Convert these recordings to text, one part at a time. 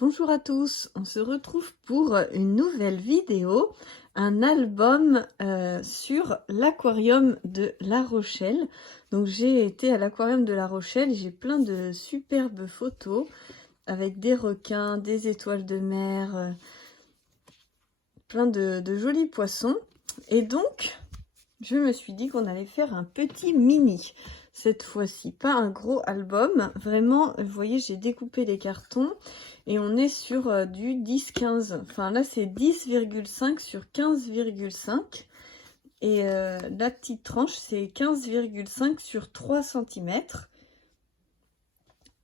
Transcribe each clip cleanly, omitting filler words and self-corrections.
Bonjour à tous, on se retrouve pour une nouvelle vidéo, un album sur l'aquarium de La Rochelle. Donc j'ai été à l'aquarium de La Rochelle, j'ai plein de superbes photos avec des requins, des étoiles de mer, plein de jolis poissons. Et donc je me suis dit qu'on allait faire un petit mini. Cette fois-ci, pas un gros album. Vraiment, vous voyez, j'ai découpé les cartons et on est sur du 10-15. Enfin, là, c'est 10,5 sur 15,5. Et la petite tranche, c'est 15,5 sur 3 cm.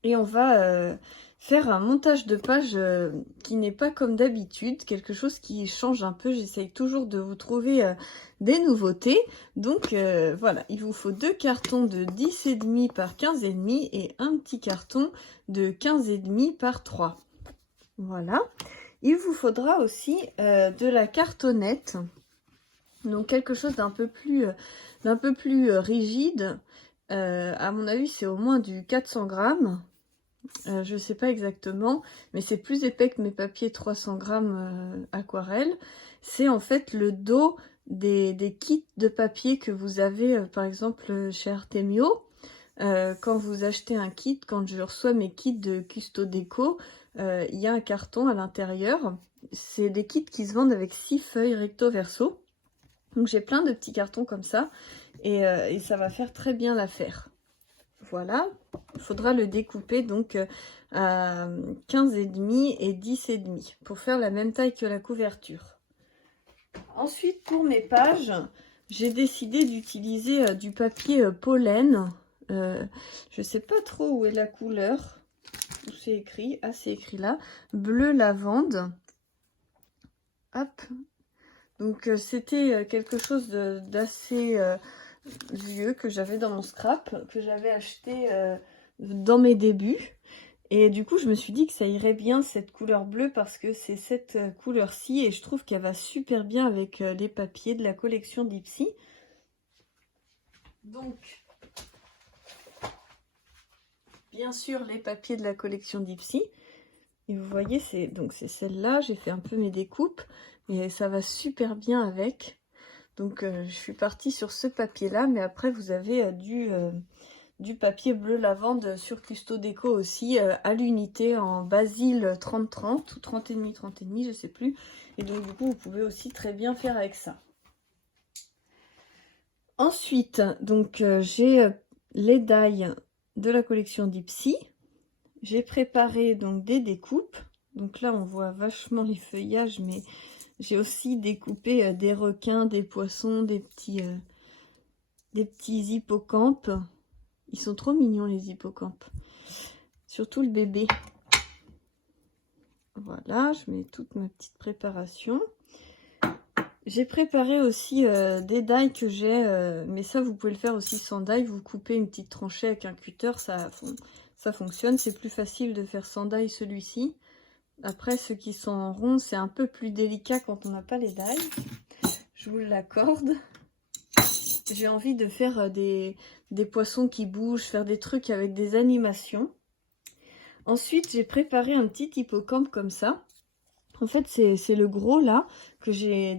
Et on va faire un montage de page qui n'est pas comme d'habitude, quelque chose qui change un peu. J'essaye toujours de vous trouver des nouveautés. Donc voilà, il vous faut deux cartons de 10,5 par 15,5 et un petit carton de 15,5 par 3. Voilà. Il vous faudra aussi de la cartonnette. Donc quelque chose d'un peu plus rigide. À mon avis, c'est au moins du 400 grammes. Je sais pas exactement, mais c'est plus épais que mes papiers 300 grammes aquarelle. C'est en fait le dos des kits de papier que vous avez, par exemple, chez Artemio. Quand vous achetez un kit, quand je reçois mes kits de Custo Déco, il y a un carton à l'intérieur. C'est des kits qui se vendent avec 6 feuilles recto verso. Donc j'ai plein de petits cartons comme ça et ça va faire très bien l'affaire. Voilà, il faudra le découper donc à 15,5 et 10,5 pour faire la même taille que la couverture. Ensuite, pour mes pages, j'ai décidé d'utiliser du papier pollen. Je sais pas trop où est la couleur, où c'est écrit. Ah, c'est écrit là, bleu lavande. Hop. Donc c'était quelque chose d'assez vieux que j'avais dans mon scrap, que j'avais acheté dans mes débuts. Et du coup, je me suis dit que ça irait bien cette couleur bleue parce que c'est cette couleur-ci et je trouve qu'elle va super bien avec les papiers de la collection d'Ipsy. Donc, bien sûr, les papiers de la collection d'Ipsy. Et vous voyez, c'est celle-là. J'ai fait un peu mes découpes et ça va super bien avec. Donc, je suis partie sur ce papier-là, mais après, vous avez du papier bleu lavande sur Custo Déco aussi à l'unité en basil 30-30 ou 30,5, je sais plus. Et donc du coup vous pouvez aussi très bien faire avec ça. Ensuite, donc j'ai les die de la collection d'Ipsy. J'ai préparé donc des découpes. Donc là on voit vachement les feuillages, mais j'ai aussi découpé des requins, des poissons, des petits hippocampes. Ils sont trop mignons les hippocampes. Surtout le bébé. Voilà, je mets toute ma petite préparation. J'ai préparé aussi des die que j'ai, mais ça vous pouvez le faire aussi sans die. Vous coupez une petite tranchée avec un cutter, ça fonctionne. C'est plus facile de faire sans die celui-ci. Après, ceux qui sont en rond, c'est un peu plus délicat quand on n'a pas les die. Je vous l'accorde. J'ai envie de faire des poissons qui bougent, faire des trucs avec des animations. Ensuite, j'ai préparé un petit hippocampe comme ça. En fait, c'est le gros là que j'ai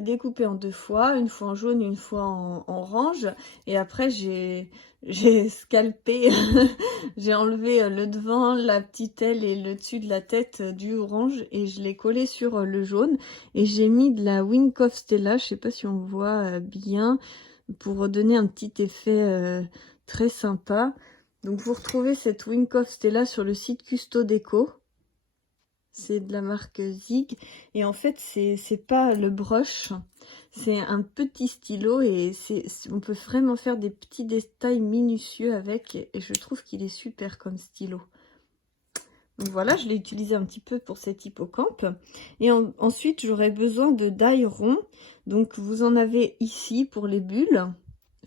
découpé en deux fois, une fois en jaune, une fois en orange. Et après, j'ai scalpé, j'ai enlevé le devant, la petite aile et le dessus de la tête du orange et je l'ai collé sur le jaune. Et j'ai mis de la Wink of Stella, je sais pas si on voit bien, pour donner un petit effet très sympa. Donc vous retrouvez cette Wink of Stella sur le site Custo Déco. C'est de la marque Zig. Et en fait, c'est pas le brush. C'est un petit stylo et on peut vraiment faire des petits détails minutieux avec. Et je trouve qu'il est super comme stylo. Donc voilà, je l'ai utilisé un petit peu pour cet hippocampe. Et ensuite, j'aurai besoin de die rond. Donc vous en avez ici pour les bulles,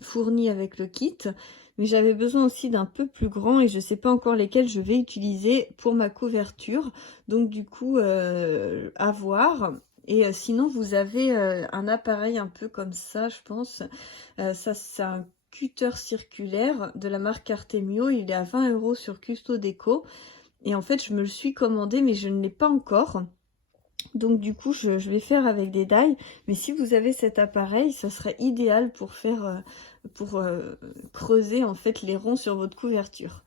fournies avec le kit. Mais j'avais besoin aussi d'un peu plus grand et je ne sais pas encore lesquels je vais utiliser pour ma couverture. Donc du coup, à voir. Et sinon, vous avez un appareil un peu comme ça, je pense. Ça, c'est un cutter circulaire de la marque Artemio. Il est à 20 € sur Custo Déco. Et en fait, je me le suis commandé, mais je ne l'ai pas encore. Donc du coup, je vais faire avec des die. Mais si vous avez cet appareil, ça serait idéal pour faire, creuser en fait les ronds sur votre couverture.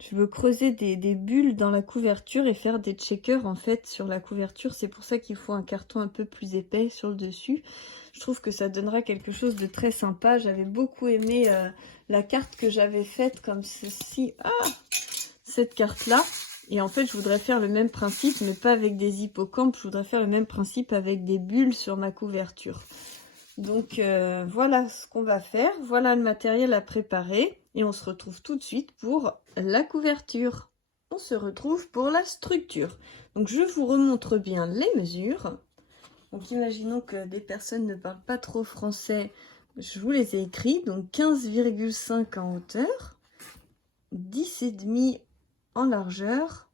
Je veux creuser des bulles dans la couverture et faire des checkers en fait sur la couverture. C'est pour ça qu'il faut un carton un peu plus épais sur le dessus. Je trouve que ça donnera quelque chose de très sympa. J'avais beaucoup aimé la carte que j'avais faite comme ceci. Ah, cette carte-là. Et en fait, je voudrais faire le même principe, mais pas avec des hippocampes. Je voudrais faire le même principe avec des bulles sur ma couverture. Donc voilà ce qu'on va faire. Voilà le matériel à préparer. Et on se retrouve tout de suite pour la couverture. On se retrouve pour la structure. Donc je vous remontre bien les mesures. Donc imaginons que des personnes ne parlent pas trop français. Je vous les ai écrits. Donc 15,5 en hauteur, 10,5 en largeur,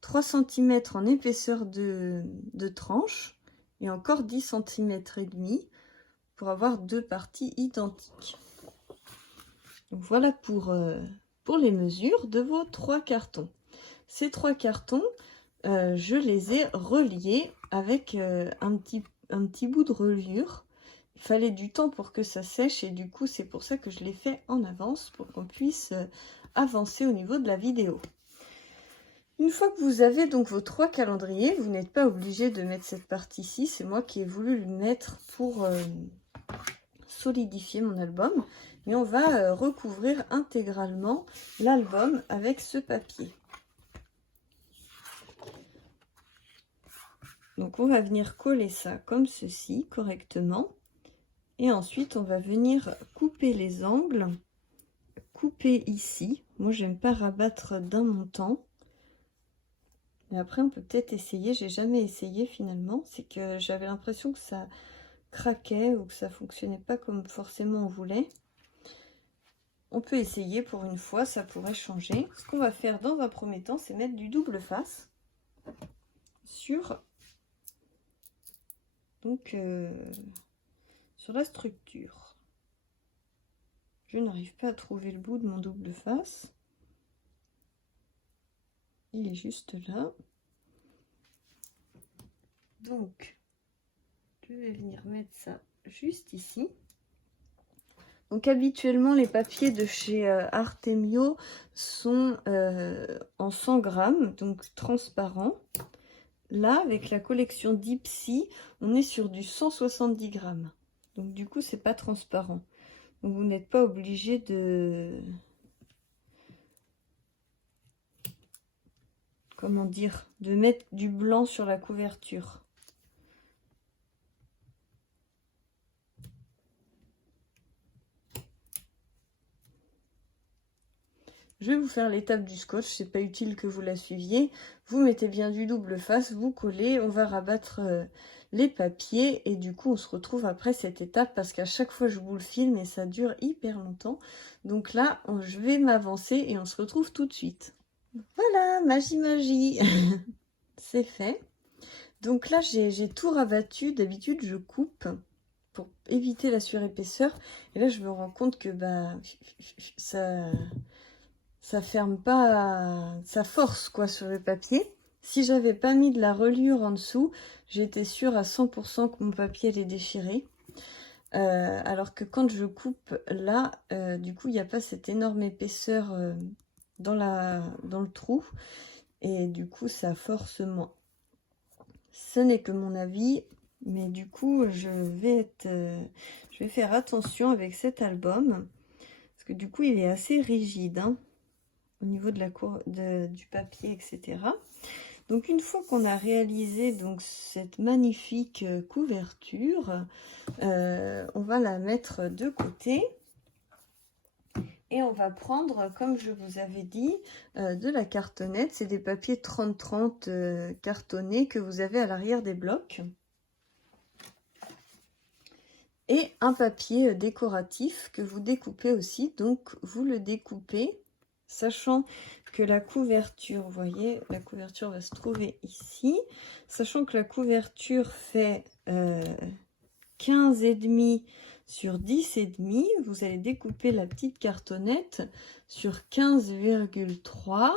3 cm en épaisseur de tranche et encore 10 cm et demi pour avoir deux parties identiques. Donc voilà pour les mesures de vos 3 cartons. Ces 3 cartons, je les ai reliés avec un petit bout de reliure. Il fallait du temps pour que ça sèche et du coup c'est pour ça que je l'ai fait en avance pour qu'on puisse avancer au niveau de la vidéo. Une fois que vous avez donc vos 3 calendriers, vous n'êtes pas obligé de mettre cette partie-ci. C'est moi qui ai voulu le mettre pour solidifier mon album. Mais on va recouvrir intégralement l'album avec ce papier. Donc on va venir coller ça comme ceci correctement. Et ensuite on va venir couper les angles. Couper ici. Moi j'aime pas rabattre d'un montant. Et après on peut peut-être essayer. J'ai jamais essayé finalement. C'est que j'avais l'impression que ça craquait ou que ça fonctionnait pas comme forcément on voulait. On peut essayer pour une fois, ça pourrait changer. Ce qu'on va faire dans un premier temps, c'est mettre du double face sur la structure. Je n'arrive pas à trouver le bout de mon double face. Il est juste là. Donc, je vais venir mettre ça juste ici. Donc habituellement les papiers de chez Artemio sont en 100 grammes, donc transparents. Là avec la collection Dipsy, on est sur du 170 grammes. Donc du coup c'est pas transparent. Donc vous n'êtes pas obligé de... Comment dire? De mettre du blanc sur la couverture. Je vais vous faire l'étape du scotch, c'est pas utile que vous la suiviez. Vous mettez bien du double face, vous collez, on va rabattre les papiers et du coup on se retrouve après cette étape parce qu'à chaque fois je vous le filme et ça dure hyper longtemps. Donc là, je vais m'avancer et on se retrouve tout de suite. Voilà, magie c'est fait. Donc là j'ai tout rabattu, d'habitude je coupe pour éviter la surépaisseur et là je me rends compte que ça ferme pas, ça force quoi sur le papier. Si j'avais pas mis de la reliure en dessous, j'étais sûre à 100% que mon papier allait déchirer. Alors que quand je coupe là, du coup il n'y a pas cette énorme épaisseur dans le trou et du coup ça force moins. Ce n'est que mon avis, mais du coup je vais faire attention avec cet album parce que du coup il est assez rigide, hein, au niveau de du papier, etc. Donc une fois qu'on a réalisé donc cette magnifique couverture, on va la mettre de côté et on va prendre, comme je vous avais dit, de la cartonnette. C'est des papiers 30-30 cartonnés que vous avez à l'arrière des blocs. Et un papier décoratif que vous découpez aussi, donc vous le découpez, sachant que la couverture, vous voyez, la couverture va se trouver ici, sachant que la couverture fait 15,5 sur 10,5, vous allez découper la petite cartonnette sur 15,3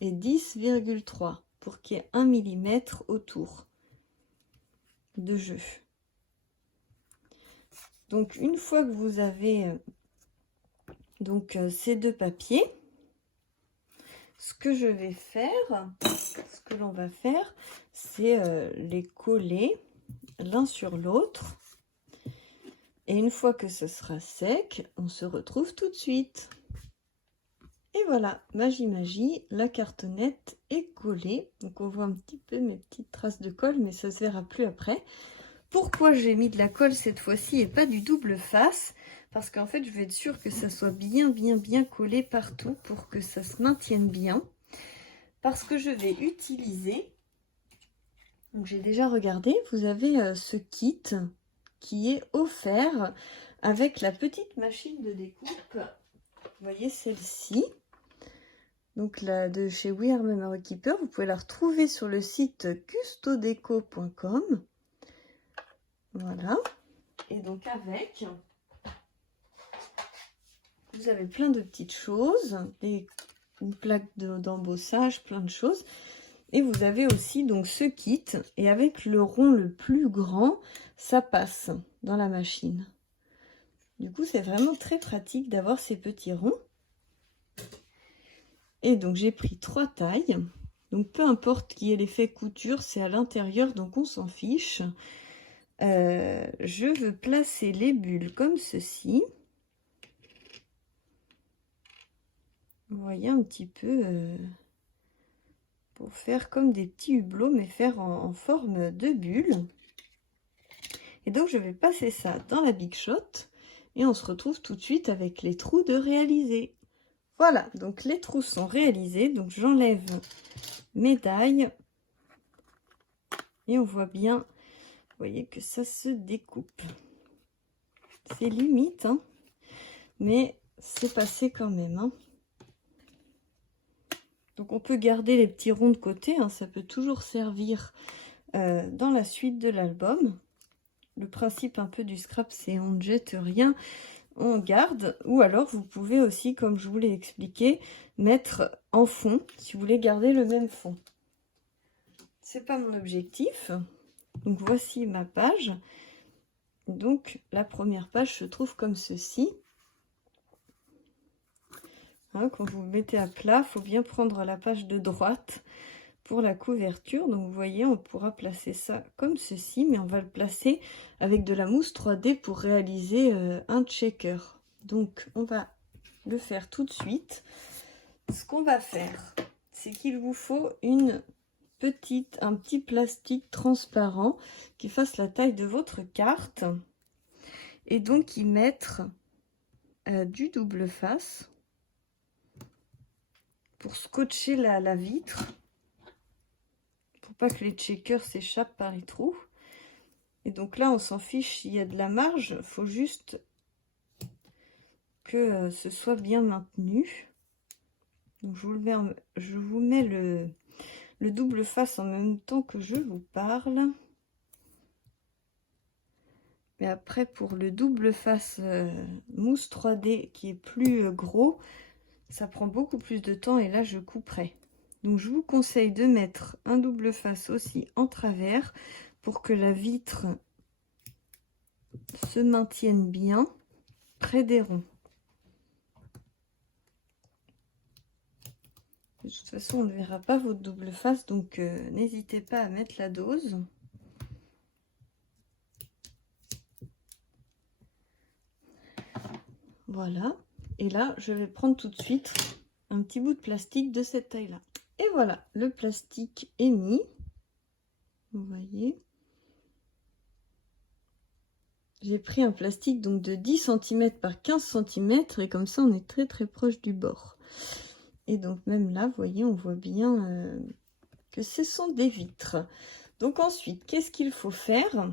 et 10,3 pour qu'il y ait 1 mm autour de jeu. Donc une fois que vous avez ces deux papiers, ce que je vais faire, ce que l'on va faire, c'est les coller l'un sur l'autre. Et une fois que ce sera sec, on se retrouve tout de suite. Et voilà, magie magie, la cartonnette est collée. Donc on voit un petit peu mes petites traces de colle, mais ça se verra plus après. Pourquoi j'ai mis de la colle cette fois-ci et pas du double face? Parce qu'en fait, je vais être sûre que ça soit bien collé partout pour que ça se maintienne bien. Parce que je vais utiliser, donc j'ai déjà regardé, vous avez ce kit qui est offert avec la petite machine de découpe. Vous voyez celle-ci. Donc là, de chez We Are Memory Keeper, vous pouvez la retrouver sur le site custodeco.com. Voilà. Et donc avec, vous avez plein de petites choses, une plaque d'embossage, plein de choses. Et vous avez aussi donc ce kit. Et avec le rond le plus grand, ça passe dans la machine. Du coup, c'est vraiment très pratique d'avoir ces petits ronds. Et donc, j'ai pris 3 tailles. Donc, peu importe qui est l'effet couture, c'est à l'intérieur, donc on s'en fiche. Je veux placer les bulles comme ceci. Vous voyez un petit peu pour faire comme des petits hublots, mais faire en forme de bulle. Et donc, je vais passer ça dans la Big Shot et on se retrouve tout de suite avec les trous de réaliser. Voilà, donc les trous sont réalisés. Donc, j'enlève mes dailles et on voit bien, vous voyez que ça se découpe. C'est limite, hein, mais c'est passé quand même. Hein. Donc, on peut garder les petits ronds de côté, hein, ça peut toujours servir dans la suite de l'album. Le principe un peu du scrap, c'est on ne jette rien, on garde. Ou alors, vous pouvez aussi, comme je vous l'ai expliqué, mettre en fond, si vous voulez garder le même fond. C'est pas mon objectif. Donc, voici ma page. Donc, la première page se trouve comme ceci. Hein, quand vous mettez à plat, il faut bien prendre la page de droite pour la couverture. Donc, vous voyez, on pourra placer ça comme ceci, mais on va le placer avec de la mousse 3D pour réaliser un checker. Donc, on va le faire tout de suite. Ce qu'on va faire, c'est qu'il vous faut un petit plastique transparent qui fasse la taille de votre carte. Et donc, y mettre du double face pour scotcher la vitre. Pour pas que les checkers s'échappent par les trous. Et donc là, on s'en fiche s'il y a de la marge. Il faut juste que ce soit bien maintenu. Donc je vous mets le double face en même temps que je vous parle. Mais après, pour le double face mousse 3D qui est plus gros, ça prend beaucoup plus de temps et là, je couperai. Donc, je vous conseille de mettre un double face aussi en travers pour que la vitre se maintienne bien près des ronds. De toute façon, on ne verra pas votre double face, donc n'hésitez pas à mettre la dose. Voilà. Et là, je vais prendre tout de suite un petit bout de plastique de cette taille-là. Et voilà, le plastique est mis. Vous voyez. J'ai pris un plastique donc de 10 cm par 15 cm et comme ça, on est très proche du bord. Et donc même là, vous voyez, on voit bien que ce sont des vitres. Donc ensuite, qu'est-ce qu'il faut faire?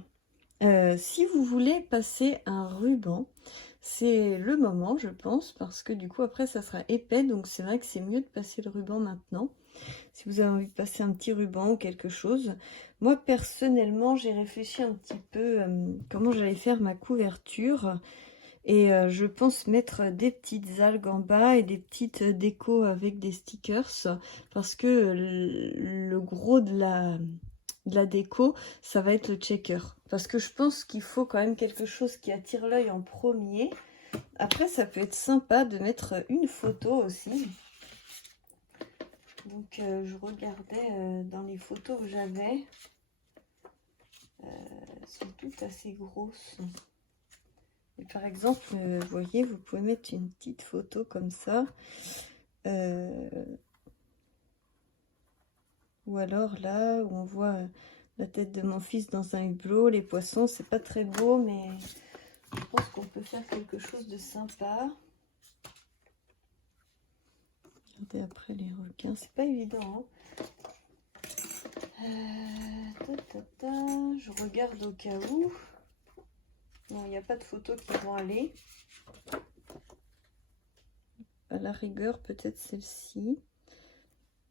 Si vous voulez passer un ruban, c'est le moment, je pense, parce que du coup, après, ça sera épais. Donc, c'est vrai que c'est mieux de passer le ruban maintenant. Si vous avez envie de passer un petit ruban ou quelque chose. Moi, personnellement, j'ai réfléchi un petit peu comment j'allais faire ma couverture. Et je pense mettre des petites algues en bas et des petites décos avec des stickers. Parce que le gros de la déco, ça va être le checker. Parce que je pense qu'il faut quand même quelque chose qui attire l'œil en premier. Après, ça peut être sympa de mettre une photo aussi. Donc, je regardais dans les photos que j'avais. Elles sont toutes assez grosses. Et par exemple, vous voyez, vous pouvez mettre une petite photo comme ça. Ou alors là, où on voit la tête de mon fils dans un hublot. Les poissons, c'est pas très beau, mais je pense qu'on peut faire quelque chose de sympa. Regardez après les requins, c'est pas évident. Je regarde au cas où. Non, il n'y a pas de photos qui vont aller. À la rigueur, peut-être celle-ci.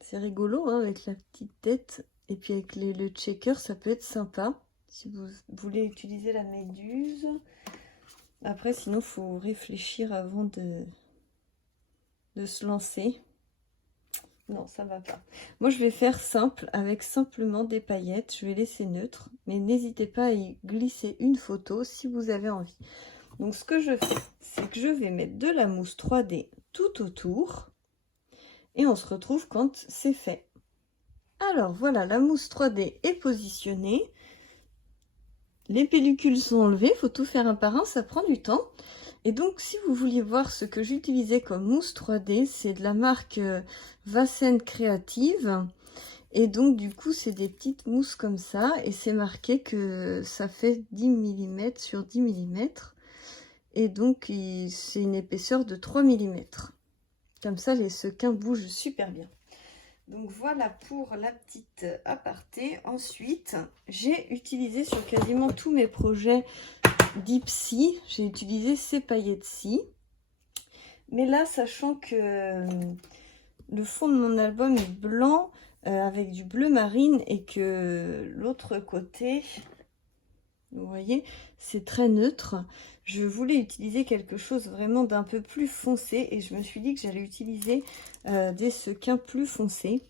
C'est rigolo hein, avec la petite tête. Et puis avec le checker, ça peut être sympa. Si vous voulez utiliser la méduse. Après, sinon, il faut réfléchir avant de se lancer. Non, ça va pas. Moi, je vais faire simple avec simplement des paillettes. Je vais laisser neutre. Mais n'hésitez pas à y glisser une photo si vous avez envie. Donc, ce que je fais, c'est que je vais mettre de la mousse 3D tout autour. Et on se retrouve quand c'est fait. Alors, voilà, la mousse 3D est positionnée. Les pellicules sont enlevées. Il faut tout faire un par un, ça prend du temps. Et donc, si vous vouliez voir ce que j'utilisais comme mousse 3D, c'est de la marque Vasen Creative. Et donc, du coup, c'est des petites mousses comme ça. Et c'est marqué que ça fait 10 mm sur 10 mm. Et donc, c'est une épaisseur de 3 mm. Comme ça, les sequins bougent super bien. Donc voilà pour la petite aparté. Ensuite, j'ai utilisé sur quasiment tous mes projets d'Ipsy, j'ai utilisé ces paillettes-ci. Mais là, sachant que le fond de mon album est blanc avec du bleu marine et que l'autre côté, vous voyez, c'est très neutre. Je voulais utiliser quelque chose vraiment d'un peu plus foncé et je me suis dit que j'allais utiliser des sequins plus foncés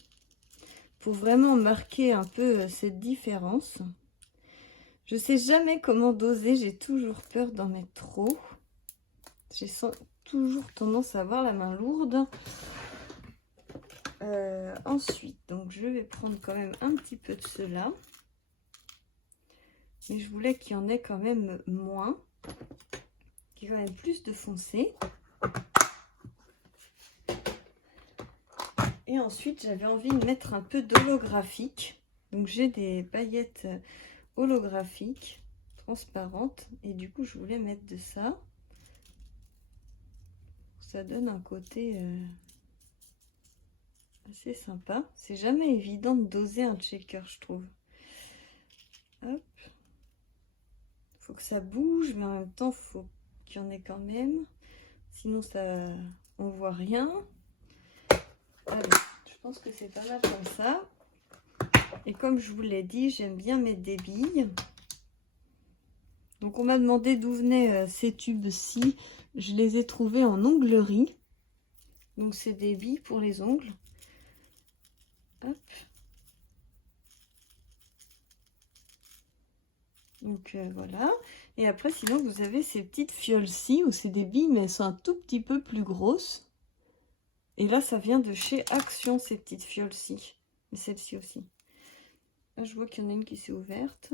pour vraiment marquer un peu cette différence. Je sais jamais comment doser, j'ai toujours peur d'en mettre trop. J'ai toujours tendance à avoir la main lourde. Ensuite, donc je vais prendre quand même un petit peu de cela. Mais je voulais qu'il y en ait quand même moins. Qu'il y ait quand même plus de foncé. Et ensuite, j'avais envie de mettre un peu d'holographique. Donc j'ai des paillettes holographiques, transparentes. Et du coup, je voulais mettre de ça. Ça donne un côté assez sympa. C'est jamais évident de doser un checker, je trouve. Hop. Faut que ça bouge, mais en même temps, faut qu'il y en ait quand même. Sinon, ça, on voit rien. Allez, je pense que c'est pas mal comme ça. Et comme je vous l'ai dit, j'aime bien mettre des billes. Donc, on m'a demandé d'où venaient ces tubes-ci. Je les ai trouvés en onglerie. Donc, c'est des billes pour les ongles. Hop. Donc voilà. Et après, sinon, vous avez ces petites fioles-ci où c'est des billes, mais elles sont un tout petit peu plus grosses. Et là, ça vient de chez Action, ces petites fioles-ci. Et celle-ci aussi. Là, je vois qu'il y en a une qui s'est ouverte.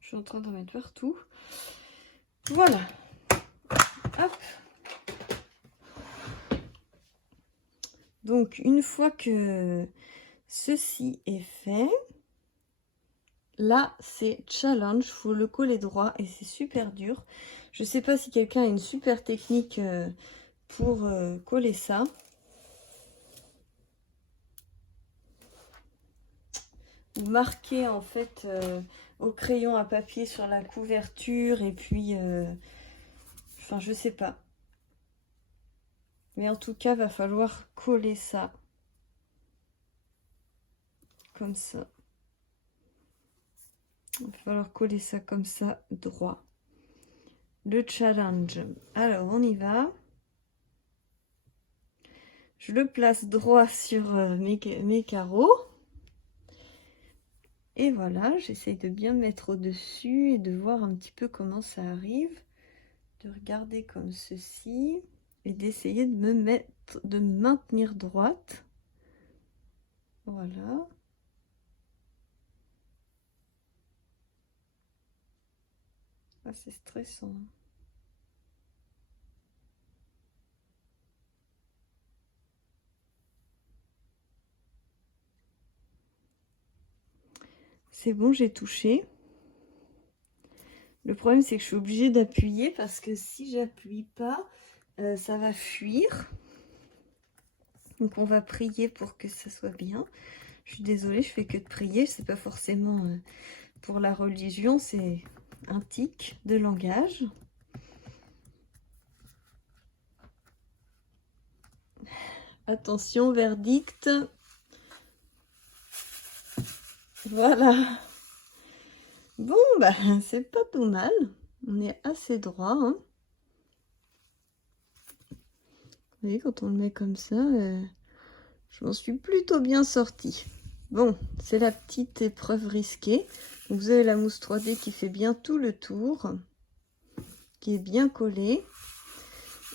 Je suis en train d'en mettre partout. Voilà. Hop. Donc, une fois que ceci est fait, là, c'est challenge. Il faut le coller droit et c'est super dur. Je ne sais pas si quelqu'un a une super technique pour coller ça. Ou marquer en fait au crayon à papier sur la couverture et puis enfin je sais pas. Mais en tout cas, va falloir coller ça comme ça. Il va falloir coller ça comme ça, droit. Le challenge. Alors, on y va. Je le place droit sur mes carreaux. Et voilà, j'essaye de bien mettre au-dessus et de voir un petit peu comment ça arrive. De regarder comme ceci. Et d'essayer de me maintenir droite. Voilà. Ah, c'est stressant. C'est bon, j'ai touché. Le problème, c'est que je suis obligée d'appuyer parce que si j'appuie pas, ça va fuir. Donc, on va prier pour que ça soit bien. Je suis désolée, je fais que de prier. C'est pas forcément pour la religion, c'est un tic de langage. Attention, verdict. Voilà. Bon, bah, c'est pas tout mal. On est assez droit. Hein. Vous voyez, quand on le met comme ça, je m'en suis plutôt bien sortie. Bon, c'est la petite épreuve risquée. Donc, vous avez la mousse 3D qui fait bien tout le tour, qui est bien collée.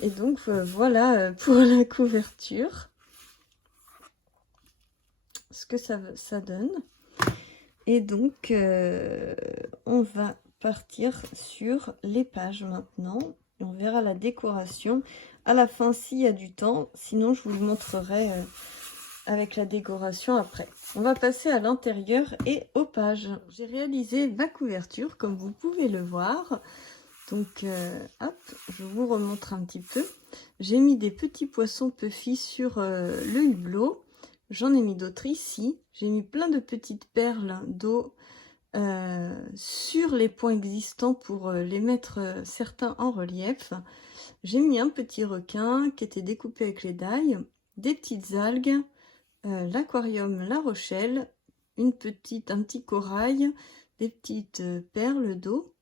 Et donc, voilà pour la couverture. Ce que ça donne. Et donc, on va partir sur les pages maintenant. Et on verra la décoration à la fin s'il y a du temps. Sinon, je vous le montrerai avec la décoration après. On va passer à l'intérieur et aux pages. J'ai réalisé ma couverture, comme vous pouvez le voir. Donc, hop, je vous remontre un petit peu. J'ai mis des petits poissons puffy sur le hublot. J'en ai mis d'autres ici. J'ai mis plein de petites perles d'eau sur les points existants pour les mettre certains en relief. J'ai mis un petit requin qui était découpé avec les die, des petites algues, l'aquarium La Rochelle, un petit corail, des petites perles d'eau.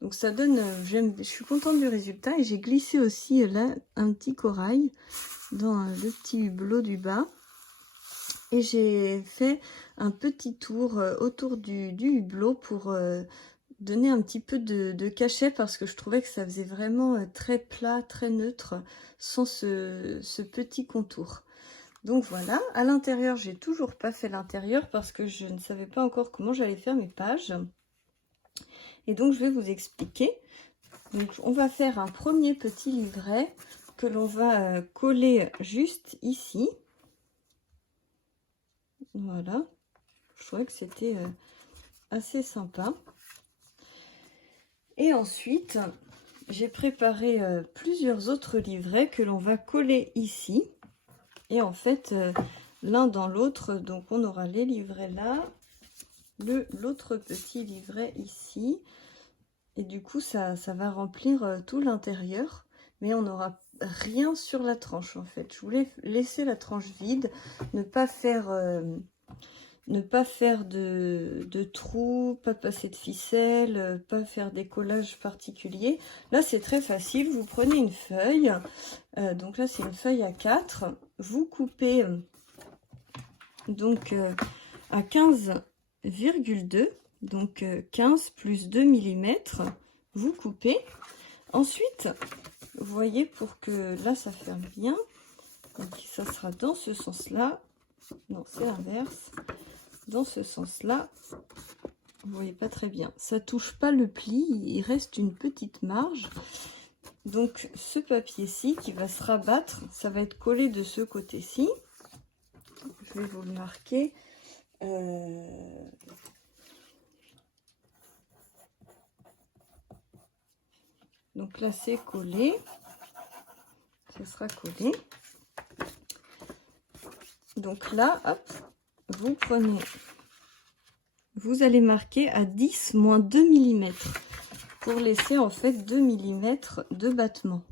Donc ça donne, je suis contente du résultat et j'ai glissé aussi là un petit corail dans le petit hublot du bas. Et j'ai fait un petit tour autour du hublot pour donner un petit peu de cachet parce que je trouvais que ça faisait vraiment très plat, très neutre sans ce petit contour. Donc voilà, à l'intérieur, j'ai toujours pas fait l'intérieur parce que je ne savais pas encore comment j'allais faire mes pages. Et donc, je vais vous expliquer. Donc, on va faire un premier petit livret que l'on va coller juste ici. Voilà. Je trouvais que c'était assez sympa. Et ensuite, j'ai préparé plusieurs autres livrets que l'on va coller ici. Et en fait, l'un dans l'autre, donc on aura les livrets là, l'autre petit livret ici. Et du coup, ça va remplir tout l'intérieur. Mais on n'aura rien sur la tranche, en fait. Je voulais laisser la tranche vide, ne pas faire de trous, pas passer de ficelle, pas faire des collages particuliers. Là, c'est très facile. Vous prenez une feuille. Donc là, c'est une feuille A4. Vous coupez donc à 15,2. Donc 15 plus 2 mm, vous coupez. Ensuite, vous voyez, pour que là ça ferme bien, donc ça sera dans ce sens-là. Non, c'est l'inverse. Dans ce sens-là, vous voyez pas très bien. Ça touche pas le pli, il reste une petite marge. Donc ce papier-ci qui va se rabattre, ça va être collé de ce côté-ci. Je vais vous le marquer. Donc là, c'est collé. Ça sera collé. Donc là, hop, vous prenez, vous allez marquer à 10 moins 2 mm pour laisser en fait 2 mm de battement.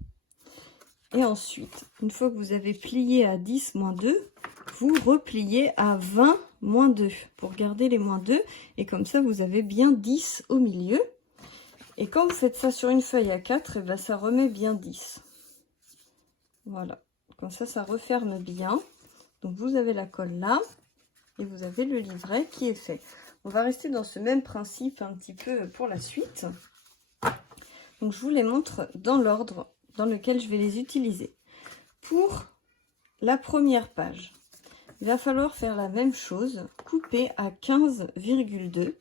Et ensuite, une fois que vous avez plié à 10 moins 2, vous repliez à 20 moins 2 pour garder les moins 2. Et comme ça, vous avez bien 10 au milieu. Et quand vous faites ça sur une feuille à 4, et ben ça remet bien 10. Voilà. Comme ça referme bien. Donc, vous avez la colle là. Et vous avez le livret qui est fait. On va rester dans ce même principe un petit peu pour la suite. Donc, je vous les montre dans l'ordre dans lequel je vais les utiliser. Pour la première page, il va falloir faire la même chose, couper à 15,2.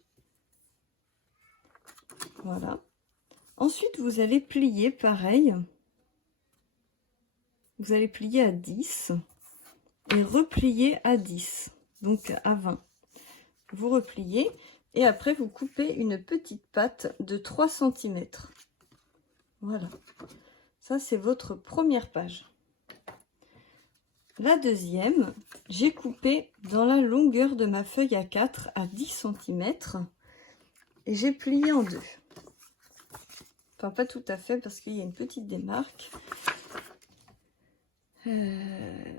Voilà. Ensuite, vous allez plier pareil. Vous allez plier à 10 et replier à 10, donc à 20. Vous repliez et après vous coupez une petite patte de 3 cm. Voilà. Ça, c'est votre première page. La deuxième, j'ai coupé dans la longueur de ma feuille A4 à 10 cm et j'ai plié en deux. Enfin, pas tout à fait parce qu'il y a une petite démarque.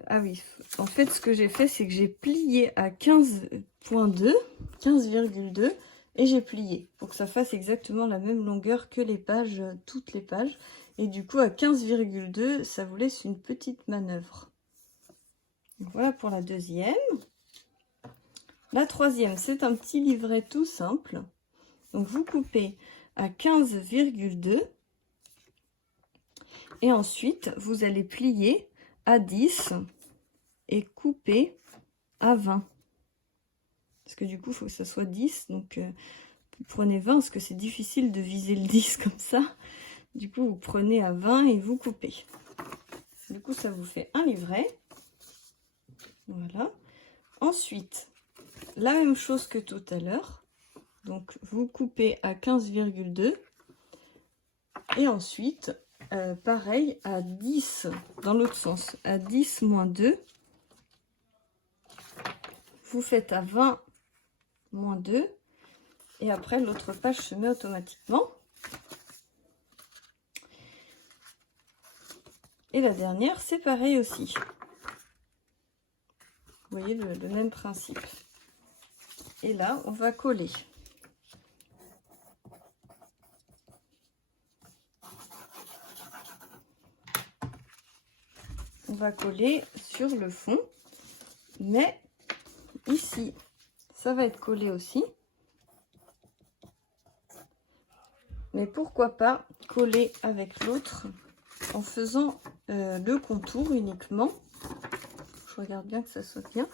Ah oui, en fait, ce que j'ai fait, c'est que j'ai plié à 15,2 et j'ai plié pour que ça fasse exactement la même longueur que les pages, toutes les pages. Et du coup, à 15,2, ça vous laisse une petite manœuvre. Donc, voilà pour la deuxième. La troisième, c'est un petit livret tout simple. Donc, vous coupez à 15,2 et ensuite, vous allez plier à 10 et couper à 20. Parce que du coup, il faut que ça soit 10. Donc, vous prenez 20 parce que c'est difficile de viser le 10 comme ça. Du coup, vous prenez à 20 et vous coupez. Du coup, ça vous fait un livret. Voilà. Ensuite, la même chose que tout à l'heure. Donc, vous coupez à 15,2. Et ensuite, pareil, à 10, dans l'autre sens, à 10 moins 2. Vous faites à 20 moins 2. Et après, l'autre page se met automatiquement. Et la dernière, c'est pareil aussi. Vous voyez le même principe. Et là, on va coller. On va coller sur le fond. Mais ici, ça va être collé aussi. Mais pourquoi pas coller avec l'autre en faisant le contour uniquement. Je regarde bien que ça soit bien.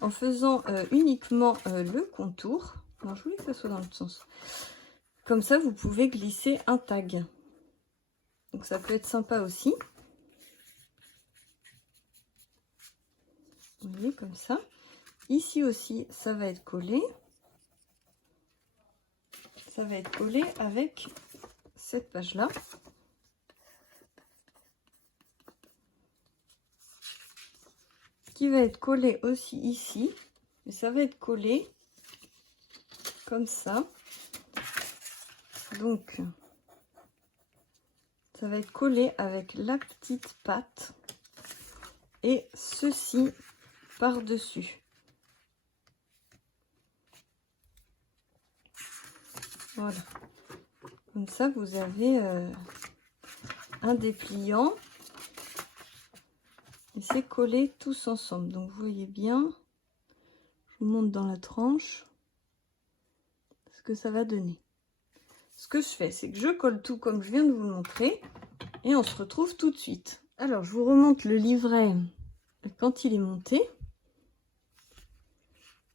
En faisant uniquement le contour. Non, je voulais que ça soit dans l'autre sens. Comme ça, vous pouvez glisser un tag. Donc, ça peut être sympa aussi. Vous voyez, comme ça. Ici aussi, ça va être collé. Ça va être collé avec cette page-là. Qui va être collé aussi ici. Mais ça va être collé comme ça. Donc, ça va être collé avec la petite patte et ceci par-dessus. Voilà. Comme ça, vous avez un dépliant. Et c'est collé tous ensemble. Donc, vous voyez bien. Je vous montre dans la tranche ce que ça va donner. Ce que je fais, c'est que je colle tout comme je viens de vous le montrer. Et on se retrouve tout de suite. Alors, je vous remonte le livret quand il est monté.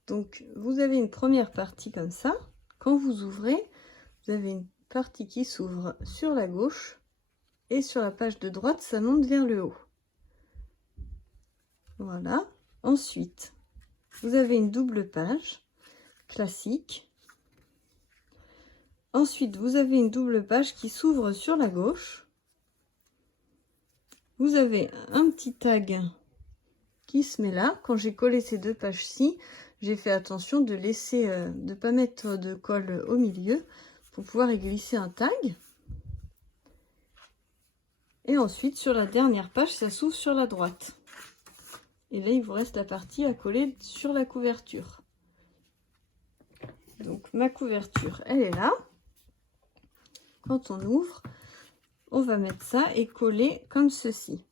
Donc, vous avez une première partie comme ça. Quand vous ouvrez, vous avez une partie qui s'ouvre sur la gauche. Et sur la page de droite, ça monte vers le haut. Voilà. Ensuite, vous avez une double page classique. Ensuite, vous avez une double page qui s'ouvre sur la gauche. Vous avez un petit tag qui se met là. Quand j'ai collé ces deux pages-ci, j'ai fait attention de laisser, de pas mettre de colle au milieu pour pouvoir y glisser un tag. Et ensuite, sur la dernière page, ça s'ouvre sur la droite. Et là, il vous reste la partie à coller sur la couverture. Donc, ma couverture, elle est là. Quand on ouvre, on va mettre ça et coller comme ceci.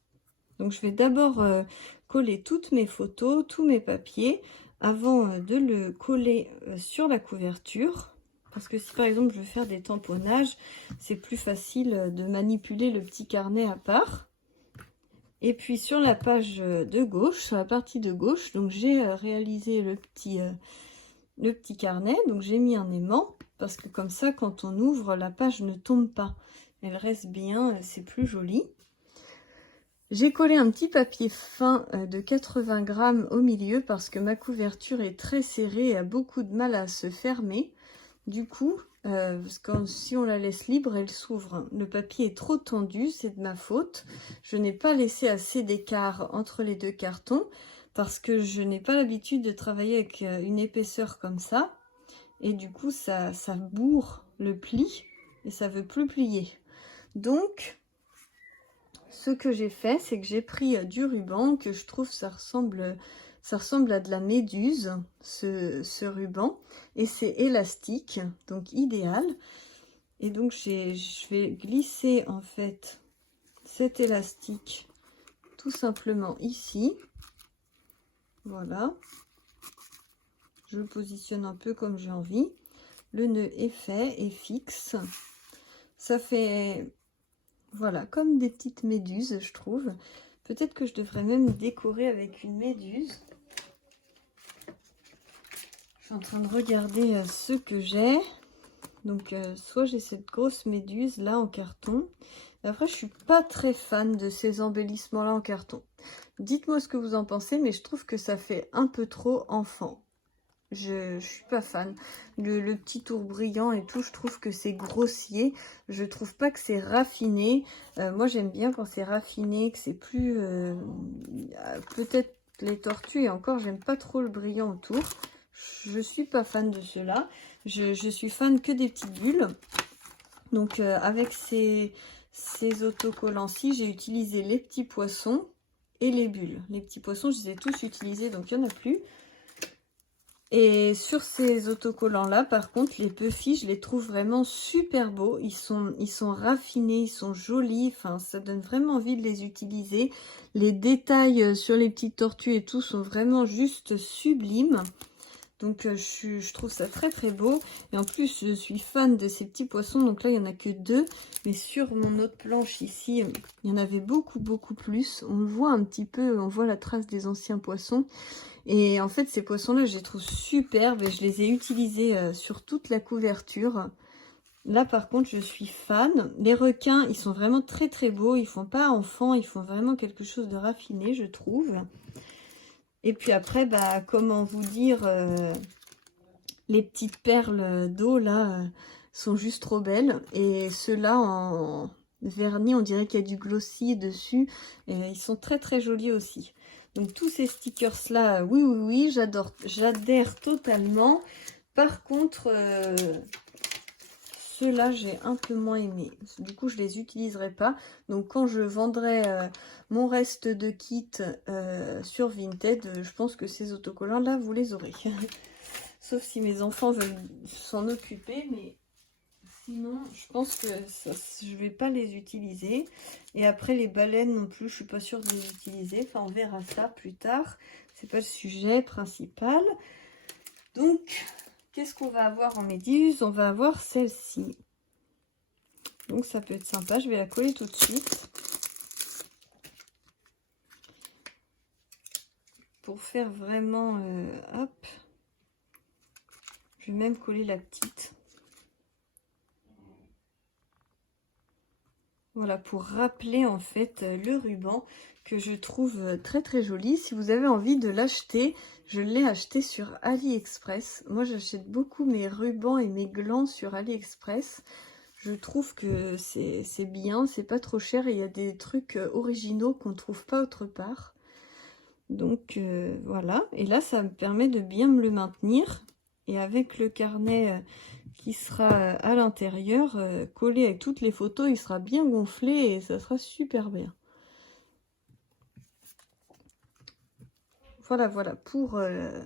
Donc, je vais d'abord coller toutes mes photos, tous mes papiers, avant de le coller sur la couverture. Parce que si par exemple je veux faire des tamponnages, c'est plus facile de manipuler le petit carnet à part. Et puis sur la page de gauche, sur la partie de gauche, donc j'ai réalisé le petit carnet. Donc j'ai mis un aimant parce que comme ça, quand on ouvre, la page ne tombe pas. Elle reste bien, c'est plus joli. J'ai collé un petit papier fin de 80 grammes au milieu parce que ma couverture est très serrée et a beaucoup de mal à se fermer. Du coup, si on la laisse libre, elle s'ouvre. Le papier est trop tendu, c'est de ma faute. Je n'ai pas laissé assez d'écart entre les deux cartons parce que je n'ai pas l'habitude de travailler avec une épaisseur comme ça. Et du coup, ça bourre le pli et ça ne veut plus plier. Donc, ce que j'ai fait, c'est que j'ai pris du ruban que je trouve ça ressemble à de la méduse, ce ruban, et c'est élastique, donc idéal. Et donc je vais glisser en fait cet élastique tout simplement ici. Voilà. Je le positionne un peu comme j'ai envie. Le nœud est fait et fixe. Ça fait, voilà, comme des petites méduses, je trouve. Peut-être que je devrais même décorer avec une méduse. Je suis en train de regarder ce que j'ai. Donc, soit j'ai cette grosse méduse là en carton. Après, je suis pas très fan de ces embellissements là en carton. Dites-moi ce que vous en pensez, mais je trouve que ça fait un peu trop enfant. Je suis pas fan. Le petit tour brillant et tout, je trouve que c'est grossier. Je trouve pas que c'est raffiné. Moi, j'aime bien quand c'est raffiné, que c'est plus... peut-être les tortues, et encore, j'aime pas trop le brillant autour. Je suis pas fan de cela. Je suis fan que des petites bulles. Donc, avec ces autocollants-ci, j'ai utilisé les petits poissons et les bulles. Les petits poissons, je les ai tous utilisés, donc il n'y en a plus. Et sur ces autocollants-là, par contre, les Puffy, je les trouve vraiment super beaux. Ils sont raffinés, ils sont jolis. Enfin, ça donne vraiment envie de les utiliser. Les détails sur les petites tortues et tout sont vraiment juste sublimes. Donc, je trouve ça très très beau. Et en plus, je suis fan de ces petits poissons. Donc là, il n'y en a que 2. Mais sur mon autre planche ici, il y en avait beaucoup plus. On le voit un petit peu, on voit la trace des anciens poissons. Et en fait, ces poissons-là, je les trouve superbes et je les ai utilisés sur toute la couverture. Là, par contre, je suis fan. Les requins, ils sont vraiment très très beaux. Ils font pas enfant, ils font vraiment quelque chose de raffiné, je trouve. Et puis après, bah, comment vous dire, les petites perles d'eau, là, sont juste trop belles. Et ceux-là, en vernis, on dirait qu'il y a du glossy dessus. Et ils sont très très jolis aussi. Donc tous ces stickers là, oui, j'adhère totalement. Par contre, ceux-là, j'ai un peu moins aimé. Du coup, je les utiliserai pas. Donc quand je vendrai mon reste de kit sur Vinted, je pense que ces autocollants là, vous les aurez. Sauf si mes enfants veulent s'en occuper, mais sinon, je pense que je vais pas les utiliser. Et après, les baleines non plus, je suis pas sûre de les utiliser. Enfin, on verra ça plus tard. C'est pas le sujet principal. Donc, qu'est-ce qu'on va avoir en méduse? On va avoir celle-ci. Donc, ça peut être sympa. Je vais la coller tout de suite. Pour faire vraiment... hop. Je vais même coller la petite. Voilà, pour rappeler en fait le ruban que je trouve très très joli. Si vous avez envie de l'acheter, je l'ai acheté sur AliExpress. Moi, j'achète beaucoup mes rubans et mes glands sur AliExpress. Je trouve que c'est bien, c'est pas trop cher et il y a des trucs originaux qu'on ne trouve pas autre part. Donc voilà, et là ça me permet de bien me le maintenir. Et avec le carnet qui sera à l'intérieur, collé avec toutes les photos. Il sera bien gonflé et ça sera super bien. Voilà, voilà pour la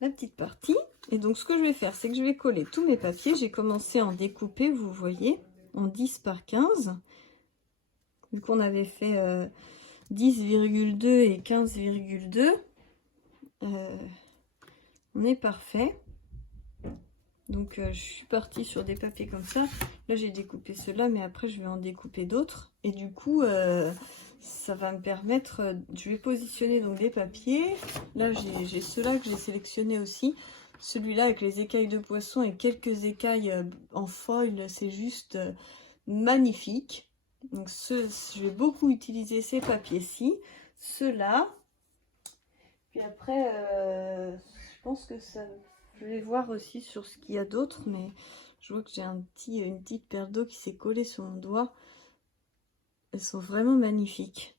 petite partie. Et donc ce que je vais faire, c'est que je vais coller tous mes papiers. J'ai commencé à en découper, vous voyez, en 10 par 15. Vu qu'on avait fait 10,2 et 15,2. On est parfait. Donc je suis partie sur des papiers comme ça. Là j'ai découpé ceux-là, mais après je vais en découper d'autres. Et du coup ça va me permettre, je vais positionner donc des papiers. Là j'ai ceux-là que j'ai sélectionnés aussi. Celui-là avec les écailles de poisson et quelques écailles en foil, c'est juste magnifique. Donc je vais beaucoup utiliser ces papiers-ci. Ceux-là. Puis après, je pense que ça... Je vais voir aussi sur ce qu'il y a d'autre, mais je vois que j'ai une petite perle d'eau qui s'est collée sur mon doigt. Elles sont vraiment magnifiques.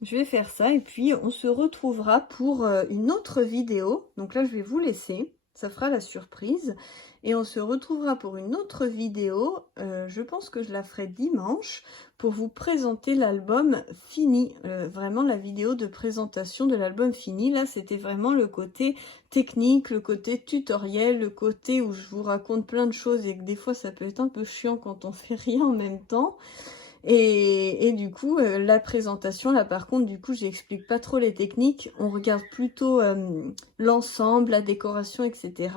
Je vais faire ça et puis on se retrouvera pour une autre vidéo. Donc là, je vais vous laisser. Ça fera la surprise. Et on se retrouvera pour une autre vidéo. Je pense que je la ferai dimanche pour vous présenter l'album fini. Vraiment la vidéo de présentation de l'album fini. Là, c'était vraiment le côté technique, le côté tutoriel, le côté où je vous raconte plein de choses et que des fois, ça peut être un peu chiant quand on fait rien en même temps. Et du coup, la présentation, là par contre, du coup, j'explique pas trop les techniques. On regarde plutôt l'ensemble, la décoration, etc.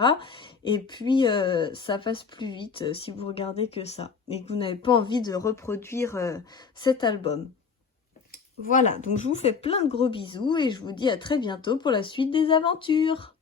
Et puis, ça passe plus vite si vous regardez que ça. Et que vous n'avez pas envie de reproduire cet album. Voilà, donc je vous fais plein de gros bisous et je vous dis à très bientôt pour la suite des aventures.